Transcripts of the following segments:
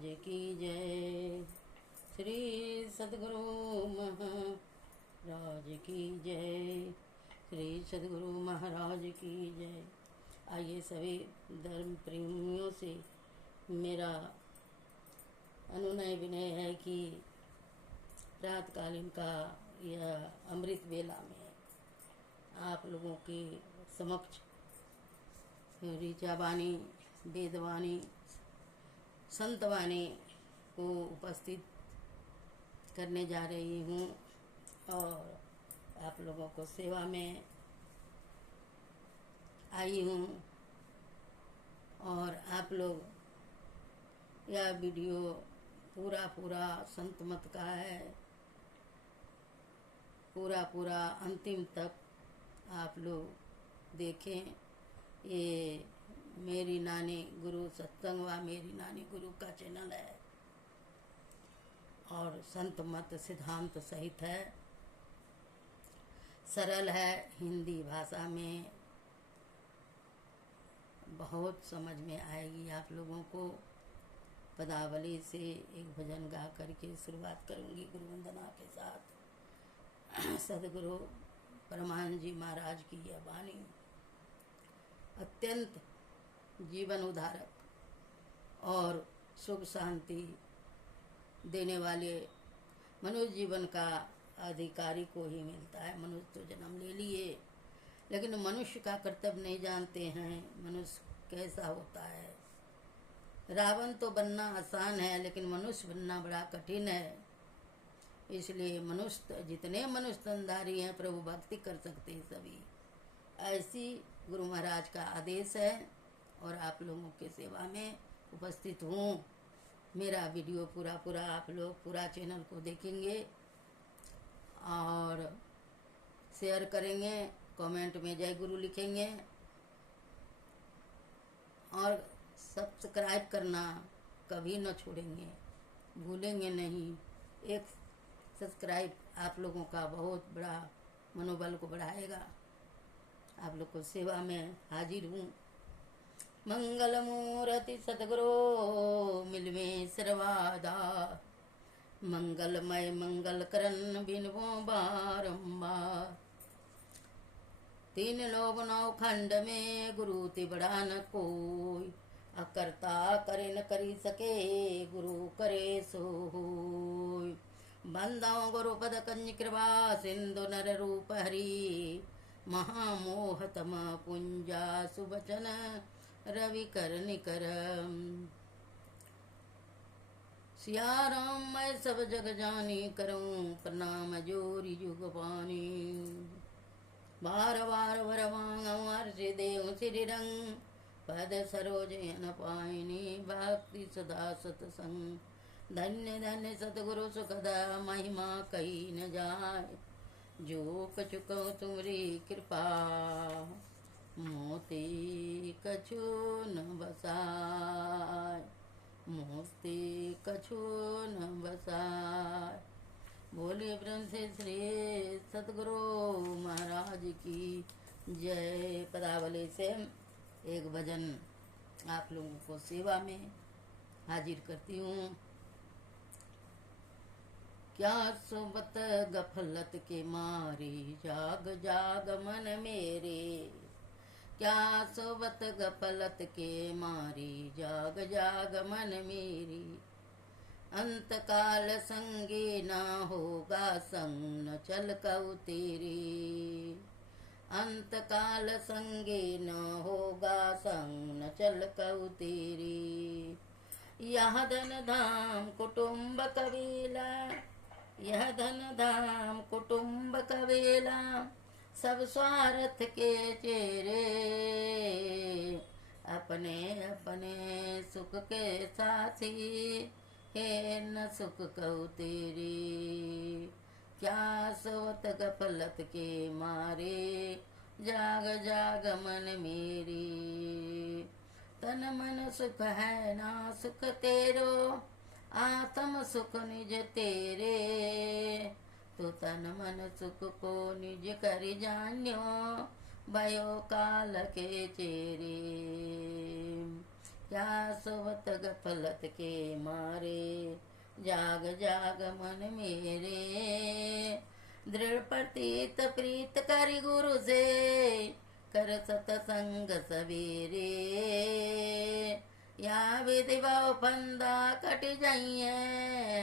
महाराज की जय। श्री सद्गुरु महाराज की जय। श्री सद्गुरु महाराज की जय। आइए सभी धर्म प्रेमियों से मेरा अनुनय विनय है कि प्रातकालीन का यह अमृत वेला में आप लोगों के समक्ष ऋचावाणी, वेदवाणी, संतवाणी को उपस्थित करने जा रही हूँ और आप लोगों को सेवा में आई हूँ। और आप लोग यह वीडियो पूरा संत मत का है, पूरा अंतिम तक आप लोग देखें। ये मेरी नानी गुरु सत्संग व मेरी नानी गुरु का चैनल है और संत मत सिद्धांत सहित है। सरल है, हिंदी भाषा में बहुत समझ में आएगी आप लोगों को। पदावली से एक भजन गा करके शुरुआत करूंगी गुरु वंदना के साथ। सदगुरु परमानंद जी महाराज की यह वाणी अत्यंत जीवन उद्धारक और सुख शांति देने वाले मनुष्य जीवन का अधिकारी को ही मिलता है। मनुष्य तो जन्म ले लिए, लेकिन मनुष्य का कर्तव्य नहीं जानते हैं। मनुष्य कैसा होता है। रावण तो बनना आसान है, लेकिन मनुष्य बनना बड़ा कठिन है। इसलिए मनुष्य, जितने मनुष्य तनधारी हैं, प्रभु भक्ति कर सकते हैं सभी। ऐसी गुरु महाराज का आदेश है और आप लोगों के सेवा में उपस्थित हूँ। मेरा वीडियो पूरा आप लोग पूरा चैनल को देखेंगे और शेयर करेंगे, कमेंट में जय गुरु लिखेंगे और सब्सक्राइब करना कभी न छोड़ेंगे, भूलेंगे नहीं। एक सब्सक्राइब आप लोगों का बहुत बड़ा मनोबल को बढ़ाएगा। आप लोग को सेवा में हाजिर हूँ। मंगल मूर्ति सद्गुरु मिलवे सर्वादा, मंगलमय मंगल करन बिनवो बारंबार। तीन लोग नौ खंड में गुरु ते बड़ा न कोई, अकर्ता करे न करी सके गुरु करे सो होय। बंदाओ गुरु पद कंज कृपा सिंधु नर रूप हरि, महामोह तम पुंजा सुबचन रवि कर निकर। सिया राम मैं सब जग जानी, करूं प्रणाम जोरी जुग पानी। बार बार वर मांगऊं हर्षि देव श्री रंग, पद सरोज न पाइनी भक्ति सदा सतसंग। धन्य धन्य सतगुरु सुखदा महिमा कही न जाय, जो कछु कहूँ तुमरी कृपा मोती कछु न बसाय, मोती कछु न बसाय। बोले ब्रह्म से श्री सतगुरु महाराज की जय। पदावली से एक भजन आप लोगों को सेवा में हाजिर करती हूँ। क्या सोबत गफलत के मारे, जाग जाग मन मेरे। क्या सोबत गफलत के मारे, जाग जाग मन मेरी। अंत काल संगे ना होगा संग, न चल कऊ तेरे। अंत काल संगे न होगा संग, न चल कऊ तेरे। यह धन धाम कुटुम्ब कबीला, यह धन धाम कुटुम्ब कबीला, सब स्वार्थ के चेरे। अपने अपने सुख के साथी, हे न सुख कहू तेरे। क्या सोत गफलत के मारे, जाग जाग मन मेरी। तन मन सुख है ना सुख तेरो, आत्म सुख निज तेरे। तो तन मन सुख को निज कर जान्यो, भयो काल के चेरे। क्या सोवत गफलत के मारे, जाग जाग मन मेरे। दृढ़ प्रतीत प्रीत करि गुरु से, कर सतसंग सवेरे। या विधि भव फंदा कट जाइए,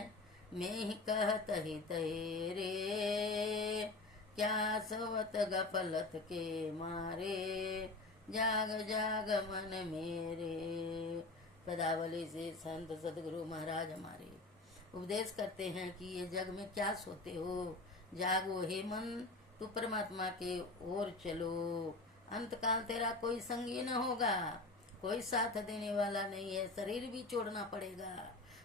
मैं ही कहत ही तेरे। क्या सोवत गफलत के मारे, जाग जाग मन मेरे। पदावली से संत सदगुरु महाराज हमारे उपदेश करते हैं कि ये जग में क्या सोते हो, जागो हे मन, तू परमात्मा के ओर चलो। अंतकाल तेरा कोई संगी न होगा, कोई साथ देने वाला नहीं है। शरीर भी छोड़ना पड़ेगा।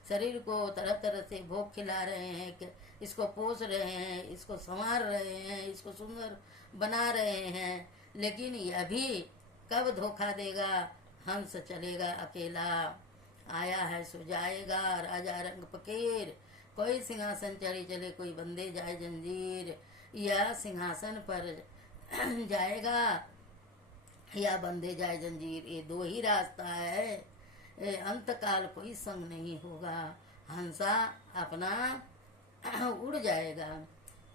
शरीर को तरह तरह से भोग खिला रहे हैं कि इसको पोस रहे हैं, इसको संवार रहे हैं, इसको सुंदर बना रहे हैं, लेकिन यह भी कब धोखा देगा। हंस चलेगा अकेला, आया है सो जाएगा। राजा रंग फकीर, कोई सिंहासन चढ़ी चले, कोई बंदे जाए जंजीर। यह सिंहासन पर जाएगा या बंदे जाए जंजीर, ये दो ही रास्ता है। अंतकाल कोई संग नहीं होगा, हंसा अपना उड़ जाएगा।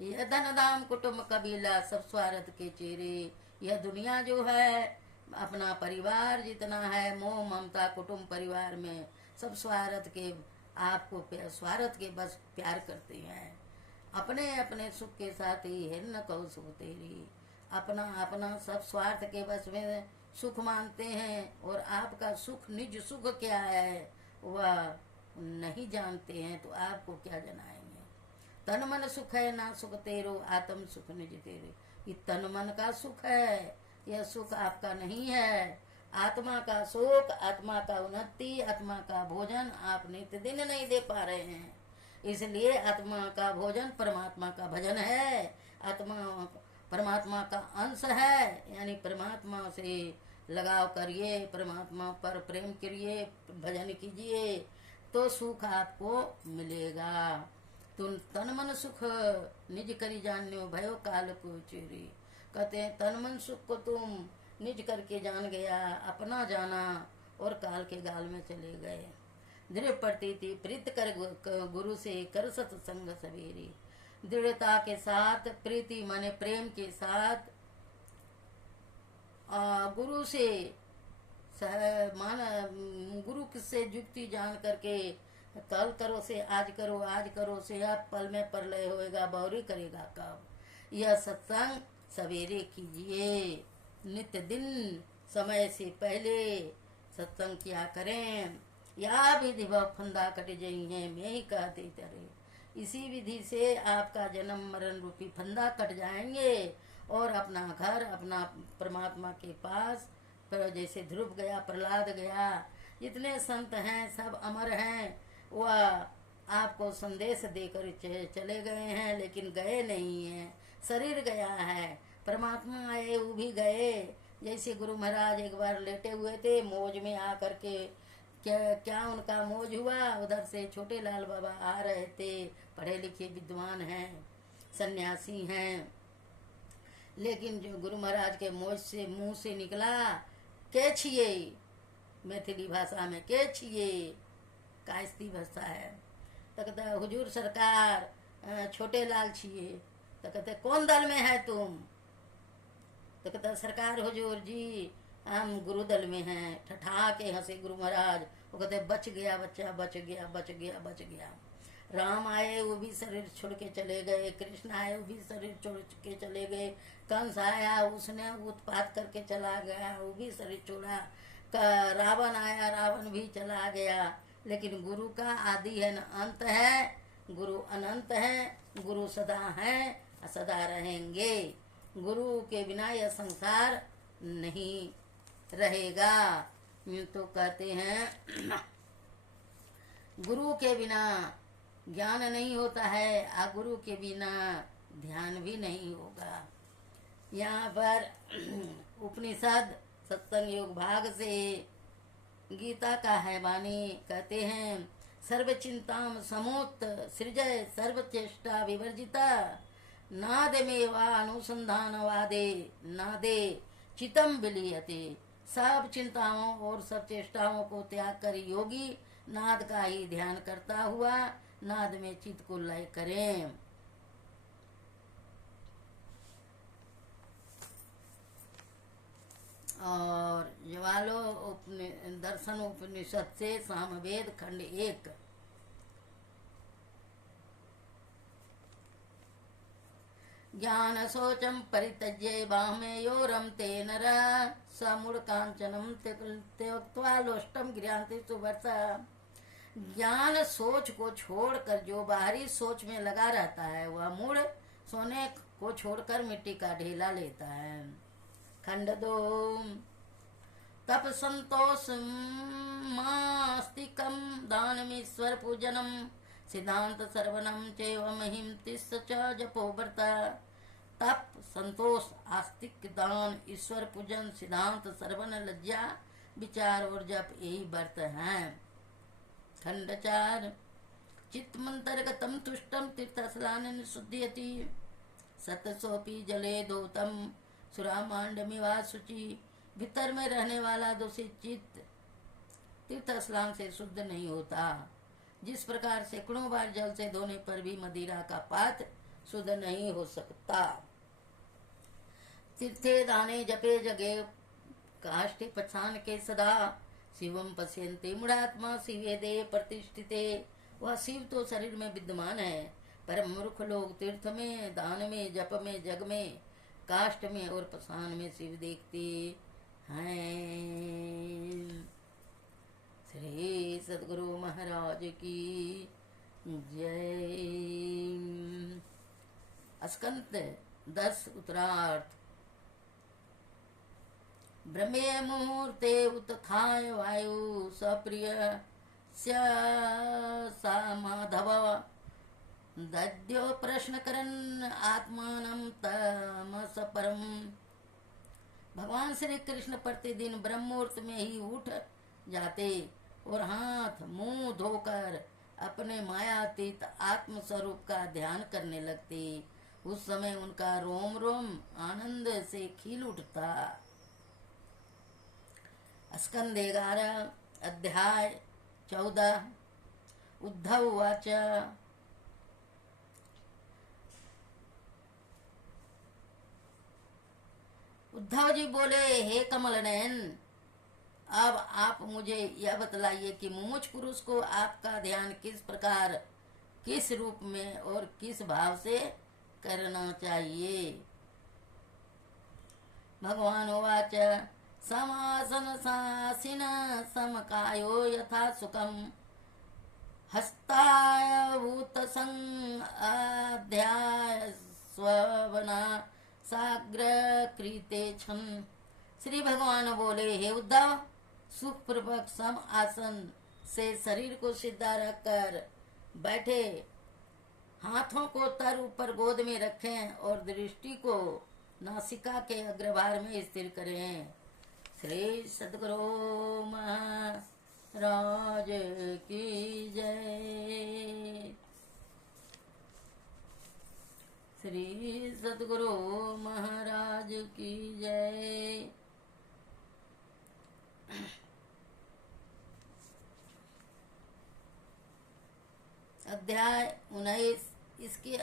यह धन धाम कुटुंब कबीला सब स्वार्थ के चेहरे। यह दुनिया जो है, अपना परिवार जितना है, मोह ममता कुटुंब परिवार में सब स्वार्थ के, आपको स्वार्थ के बस प्यार करते हैं। अपने अपने सुख के साथ ही है न कहो सुख तेरी। अपना अपना सब स्वार्थ के बस में सुख मानते हैं, और आपका सुख निज सुख क्या है वह नहीं जानते हैं, तो आपको क्या जनाएंगे। तन मन सुख है ना सुख तेरो, आत्म सुख निज तेरे। ये तन मन का सुख है, यह सुख आपका नहीं है। आत्मा का सुख, आत्मा का उन्नति, आत्मा का भोजन आप नित्य दिन नहीं दे पा रहे हैं। इसलिए आत्मा का भोजन परमात्मा का भजन है। आत्मा परमात्मा का अंश है, यानी परमात्मा से लगाव करिए, परमात्मा पर प्रेम करिए, भजन कीजिए, तो सुख आपको मिलेगा। तुम तन मन सुख निज करी जान्यो, भयो काल को चोरी। कहते हैं तन मन सुख को तुम निज करके जान गया, अपना जाना और काल के गाल में चले गए। दृढ़ प्रतीति प्रीत कर गुरु से, कर सत्संग सवेरे। दृढ़ता के साथ, प्रीति माने प्रेम के साथ, गुरु से गुरु से युक्ति जान करके, कल करो से आज करो, आज करो से आप पल में प्रलय होएगा, बौरी करेगा कब। यह सत्संग सवेरे कीजिए, नित्य दिन समय से पहले सत्संग किया करें। या विधि भव फंदा कट जई है, मैं ही कहते तरे। इसी विधि से आपका जन्म मरण रूपी फंदा कट जाएंगे, और अपना घर अपना परमात्मा के पास, पर जैसे ध्रुव गया, प्रहलाद गया, जितने संत हैं सब अमर हैं, वह आपको संदेश देकर चले गए हैं, लेकिन गए नहीं हैं। शरीर गया है, परमात्मा आए वो भी गए। जैसे गुरु महाराज एक बार लेटे हुए थे, मौज में आकर के क्या उनका मौज हुआ, उधर से छोटे लाल बाबा आ रहे थे, पढ़े लिखे विद्वान हैं, सन्यासी हैं, लेकिन जो गुरु महाराज के मौज से मुंह से निकला, के छिए, मैथिली भाषा में के छिए, कायस्ती भाषा है। तो कहते हुजूर सरकार छोटे लाल छिए। तो कहते कौन दल में है तुम? तो कहते सरकार हुजूर जी हम गुरु दल में हैं। ठठा के हंसे गुरु महाराज। वो कहते बच गया बच्चा, बच गया, बच गया, बच गया। राम आए वो भी शरीर छोड़ के चले गए, कृष्ण आए वो भी शरीर छोड़ के चले गए, कंस आया उसने उत्पात करके चला गया, वो भी शरीर छोड़ा, रावण आया रावण भी चला गया। लेकिन गुरु का आदि है न अंत है, गुरु अनंत है, गुरु सदा है, सदा रहेंगे। गुरु के बिना यह संसार नहीं रहेगा। तो कहते हैं गुरु के बिना ज्ञान नहीं होता है, गुरु के बिना ध्यान भी नहीं होगा। यहाँ पर उपनिषद सत्संग योग भाग से गीता का है वाणी। कहते हैं सर्व चिंताम समोत्त सृजय सर्व चेष्टा विवर्जिता, नाद में वा अनुसंधान वादे नादे चितम विलीयते, सब चिंताओं और सब चेष्टाओं को त्याग कर योगी नाद का ही ध्यान करता हुआ नाद में चित्त को लय करें। और ज्वालो दर्शन उपनिषद से सामवेद खंड 1। ज्ञान शोचम परित्यज्य बाह्मयो रमते नर समूढ़ कांचनम त्यक्त्वा लोष्टम गृह्णाति सुवर्षा। ज्ञान सोच को छोड़कर जो बाहरी सोच में लगा रहता है वह मूढ़ सोने को छोड़कर मिट्टी का ढेला लेता है। खंड 2। तप संतोष मास्तिकम दानमीश्वर पूजनम सिद्धांत सर्वनम चैवम हिमतिस्स च जपो व्रता। तप संतोष आस्तिक दान ईश्वर पूजन सिद्धांत सर्वन लज्जा विचार और जप यही व्रत हैं। खंड 4। चित्तमंतर्गतम तुष्टम तीर्थस्नान शुद्ध्यति सतसोपि जले दोतम सुरामांडमिवा शुचि। भीतर में रहने वाला दूषित चित्त तीर्थ स्नान से शुद्ध नहीं होता। जिस प्रकार सैकड़ों बार जल से धोने पर भी मदिरा का पात्र शुद्ध नहीं हो सकता। तीर्थे दाने जपे जगे काष्ठे पछान के सदा शिवम पश्यन्ते मूढ़ात्मा शिवे दे प्रतिष्ठिते। वह शिव तो शरीर में विद्यमान है, पर मूर्ख लोग तीर्थ में दान में जप में जग में काष्ठ में और पछान में शिव देखते हैं। श्री सद्गुरु महाराज की जय। स्कंद 10 उत्तरार्थ। ब्रह्मे मुहूर्ते उत्थाय वायु सप्रिय सा माधव दद्यो प्रश्न करन आत्मानं तमस परम। भगवान श्री कृष्ण प्रतिदिन ब्रह्म मुहूर्त में ही उठ जाते और हाथ मुंह धोकर अपने मायातीत आत्म स्वरूप का ध्यान करने लगते। उस समय उनका रोम रोम आनंद से खिल उठता। स्कंद 11 अध्याय 14। उद्धव उवाच उद्धव जी बोले, हे कमल नयन, अब आप मुझे यह बतलाइए कि मुमुच पुरुष को आपका ध्यान किस प्रकार किस रूप में और किस भाव से करना चाहिए। भगवान उवाच समासन सासिन समकायो यथा सुखम हस्ताय भूत अध्याय स्वना साग्र कृते छन। श्री भगवान बोले, हे उद्धव, सुखपूर्वक सम आसन से शरीर को सीधा रखकर बैठे, हाथों को तर ऊपर गोद में रखें और दृष्टि को नासिका के अग्रभाग में स्थिर करें। श्री सद्गुरु महाराज की जय। श्री सद्गुरु महाराज की जय। अध्याय 19। इसके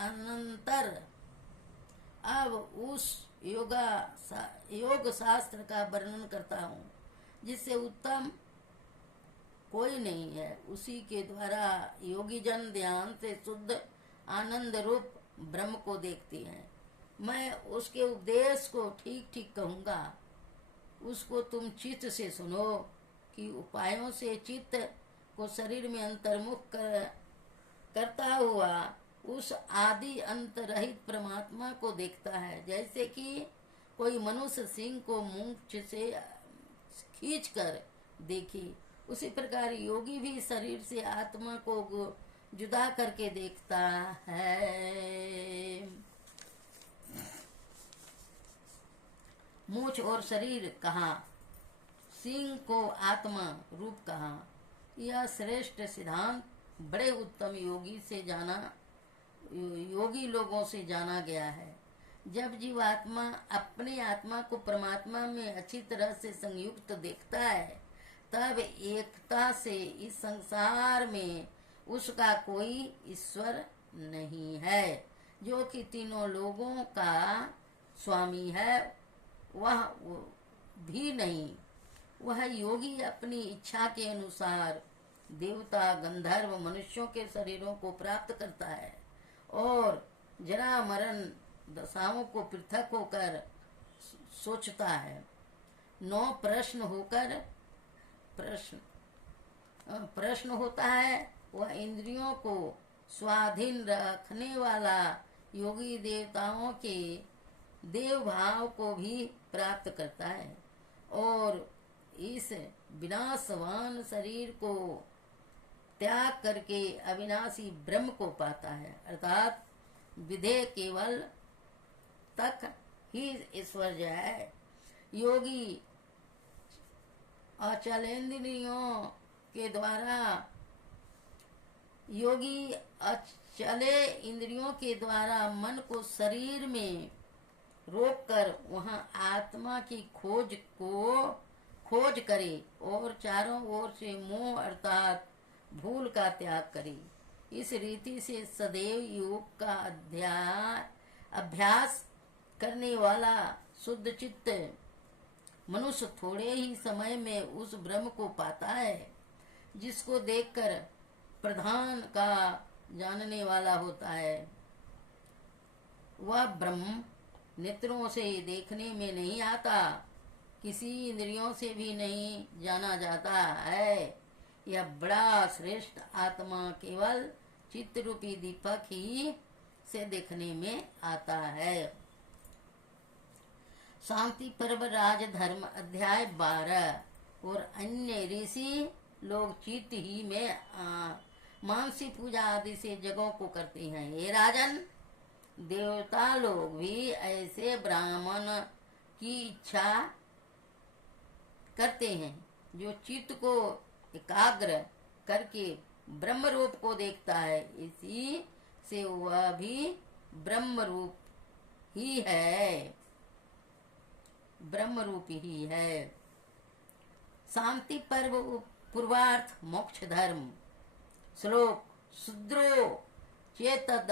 अनंतर अब उस योग शास्त्र का वर्णन करता हूँ जिससे उत्तम कोई नहीं है। उसी के द्वारा योगी जन ध्यान से शुद्ध आनंद रूप ब्रह्म को देखते हैं। मैं उसके उपदेश को ठीक ठीक कहूँगा, उसको तुम चित्त से सुनो कि उपायों से चित्त को शरीर में अंतर्मुख करता हुआ उस आदि अंत रहित परमात्मा को देखता है। जैसे कि कोई मनुष्य सिंह को मूंछ से खींचकर देखी, उसी प्रकार योगी भी शरीर से आत्मा को जुदा करके देखता है। मूंछ और शरीर कहाँ, सिंह को आत्मा रूप कहाँ, यह श्रेष्ठ सिद्धांत बड़े उत्तम योगी लोगों से जाना गया है। जब जीवात्मा अपनी आत्मा को परमात्मा में अच्छी तरह से संयुक्त देखता है, तब एकता से इस संसार में उसका कोई ईश्वर नहीं है। जो कि तीनों लोगों का स्वामी है, वह भी नहीं। वह योगी अपनी इच्छा के अनुसार देवता, गंधर्व, मनुष्यों के शरीरों को प्राप्त करता है और जरा मरण दशाओं को पृथक होकर सोचता है। 9 प्रश्न होता है। वह इंद्रियों को स्वाधीन रखने वाला योगी देवताओं के देव भाव को भी प्राप्त करता है और इस विनाशवान शरीर को त्याग करके अविनाशी ब्रह्म को पाता है, अर्थात विधेय केवल तक ही ऐश्वर्य है। योगी अचले इंद्रियों के द्वारा मन को शरीर में रोककर वहां आत्मा की खोज करे और चारों ओर से मोह अर्थात भूल का त्याग करे। इस रीति से सदैव योग का अभ्यास करने वाला शुद्ध चित्त मनुष्य थोड़े ही समय में उस ब्रह्म को पाता है, जिसको देखकर प्रधान का जानने वाला होता है। वह ब्रह्म नेत्रों से देखने में नहीं आता, किसी इंद्रियों से भी नहीं जाना जाता है। यह बड़ा श्रेष्ठ आत्मा केवल चित्त रूपी दीपक ही से देखने में आता है। शांति पर्व राजधर्म अध्याय 12। और अन्य ऋषि लोग चित्त ही में मानसी पूजा आदि से जगहों को करते हैं। ये राजन, देवता लोग भी ऐसे ब्राह्मण की इच्छा करते हैं जो चित्त को एकाग्र करके ब्रह्म रूप को देखता है। इसी से वह भी ब्रह्म रूप ही है, ब्रह्म रूप ही है। शांति पर्व पूर्वार्थ मोक्ष धर्म। श्लोक। शूद्रो चेतद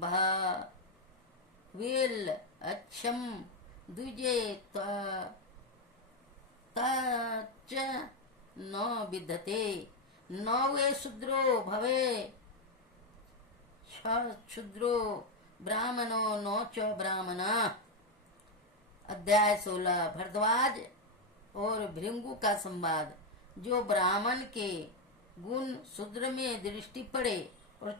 भावेल अच्छम द्विजे तच न विद्यते नवे शूद्रो भवे क्षुद्रो ब्राह्मणो न च ब्राह्मणा। अध्याय 16। भरद्वाज और भृंगु का संवाद। जो ब्राह्मण के गुण शूद्र में दृष्टि पड़े और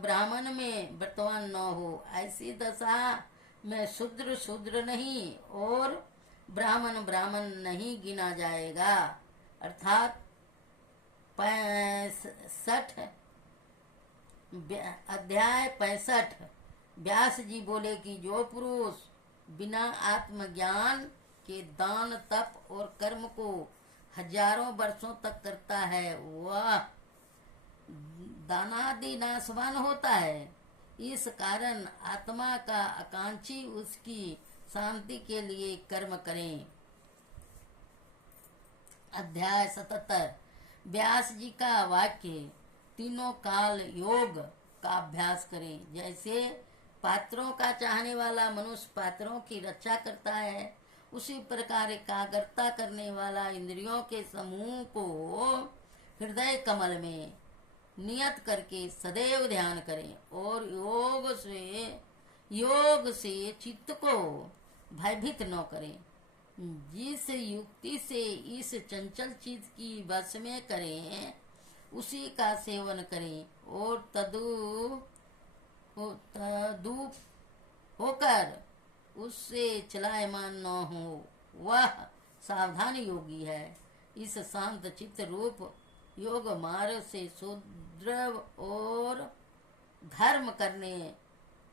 ब्राह्मण में वर्तमान न हो, ऐसी दशा में शूद्र नहीं और ब्राह्मण नहीं गिना जाएगा। अर्थात 65 अध्याय 65। व्यास जी बोले कि जो पुरुष बिना आत्मज्ञान के दान, तप और कर्म को हजारों वर्षों तक करता है, वह दानादि नाशवान होता है। इस कारण आत्मा का आकांक्षी उसकी शांति के लिए कर्म करें। अध्याय 77। व्यास जी का वाक्य। तीनों काल योग का अभ्यास करें। जैसे पात्रों का चाहने वाला मनुष्य पात्रों की रक्षा करता है, उसी प्रकार एकाग्रता करने वाला इंद्रियों के समूह को हृदय कमल में नियत करके सदैव ध्यान करें और योग से चित्त को भयभीत न करें। जिस युक्ति से इस चंचल चित्त की वश में करें, उसी का सेवन करें और तदुप होकर उससे चलायमान न हो, वह सावधान योगी है। इस शांत चित्त रूप योग मार्ग से सुदृढ़ और धर्म करने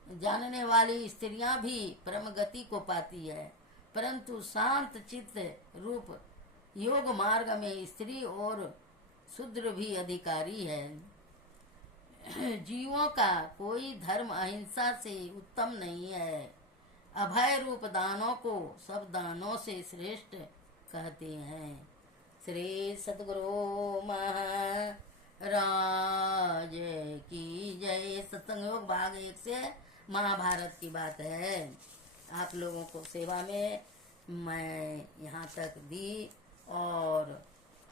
जानने वाली स्त्रियां भी परम गति को पाती है, परंतु शांत चित्त रूप योग मार्ग में स्त्री और शूद्र भी अधिकारी है। जीवों का कोई धर्म अहिंसा से उत्तम नहीं है। अभय रूप दानों को सब दानों से श्रेष्ठ कहते हैं। श्री सतगुरु महाराज की जय। सत्संग योग भाग 1 से महाभारत की बात है। आप लोगों को सेवा में मैं यहाँ तक दी और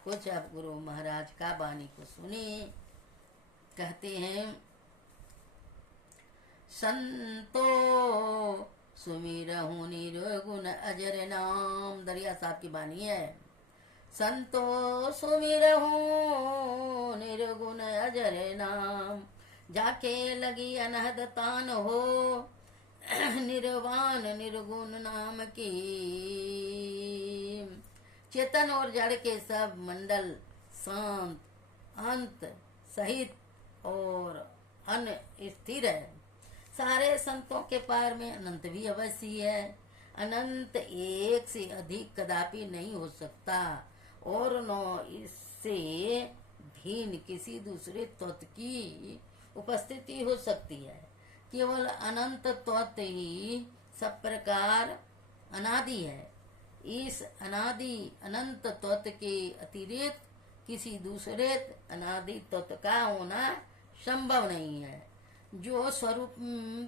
कुछ अब गुरु महाराज का वाणी को सुनी। कहते हैं, संतो सुमिरहु निर्गुण अजर नाम। दरिया साहब की वाणी है। संतो सुमिरहु निर्गुण अजर नाम, जाके लगी अनहद तान हो निर्वाण निर्गुण नाम की। चेतन और जड़ के सब मंडल शांत अंत सहित और अन स्थिर है। सारे संतों के पार में अनंत भी अवश्य है। अनंत एक से अधिक कदापि नहीं हो सकता और न इससे भिन्न किसी दूसरे तत्व की उपस्थिति हो सकती है। केवल अनंत तत्व ही सब प्रकार अनादि है। इस अनादि अनंत तत्व के अतिरिक्त किसी दूसरे अनादि तत्व का होना संभव नहीं है। जो स्वरूप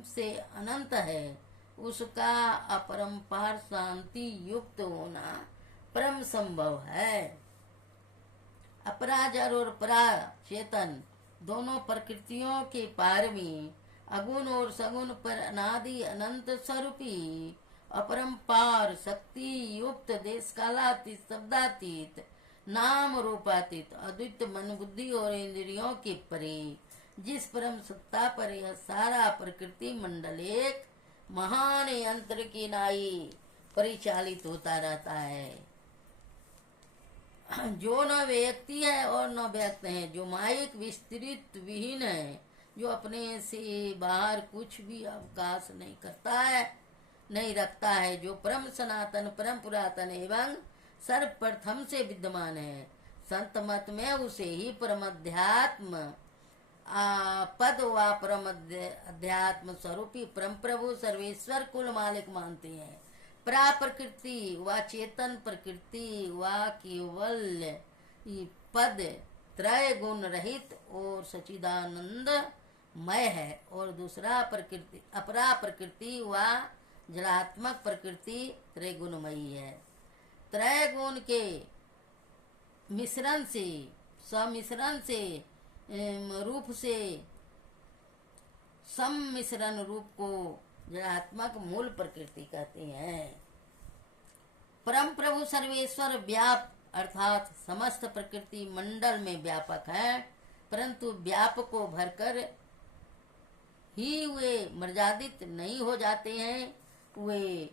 से अनंत है उसका अपरंपार शांति युक्त होना परम संभव है। अपराजर और परा चेतन दोनों प्रकृतियों के पार में अगुण और सगुण पर अनादि अनंत स्वरूपी अपरंपार शक्ति युक्त देश कालातीत शब्दातीत नाम रूपातीत अद्वित मन बुद्धि और इंद्रियों के परे जिस परम सत्ता पर यह सारा प्रकृति मंडल एक महान यंत्र की नाई परिचालित होता रहता है, जो न व्यक्ति है और न व्यक्त है, जो माइक विस्तृत विहीन है, जो अपने से बाहर कुछ भी अवकाश नहीं करता है नहीं रखता है, जो परम सनातन परम पुरातन एवं सर्वप्रथम से विद्यमान है। संत मत में उसे ही परम अध्यात्म पद व परम अध्यात्म स्वरूपी परम प्रभु सर्वेश्वर कुल मालिक मानते हैं। परा प्रकृति व चेतन प्रकृति व केवल पद त्रय गुण रहित और सच्चिदानंदमय है और दूसरा प्रकृति अपरा प्रकृति व जलात्मक प्रकृति त्रैगुणमयी है। त्रय गुण के मिश्रण से सम्मिश्रण से रूप से सम्मिश्रण रूप को जड़ात्मक मूल प्रकृति कहते हैं। परम प्रभु सर्वेश्वर व्याप अर्थात समस्त प्रकृति मंडल में व्यापक है, परंतु व्यापक को भरकर ही वे मर्यादित नहीं हो जाते हैं। वे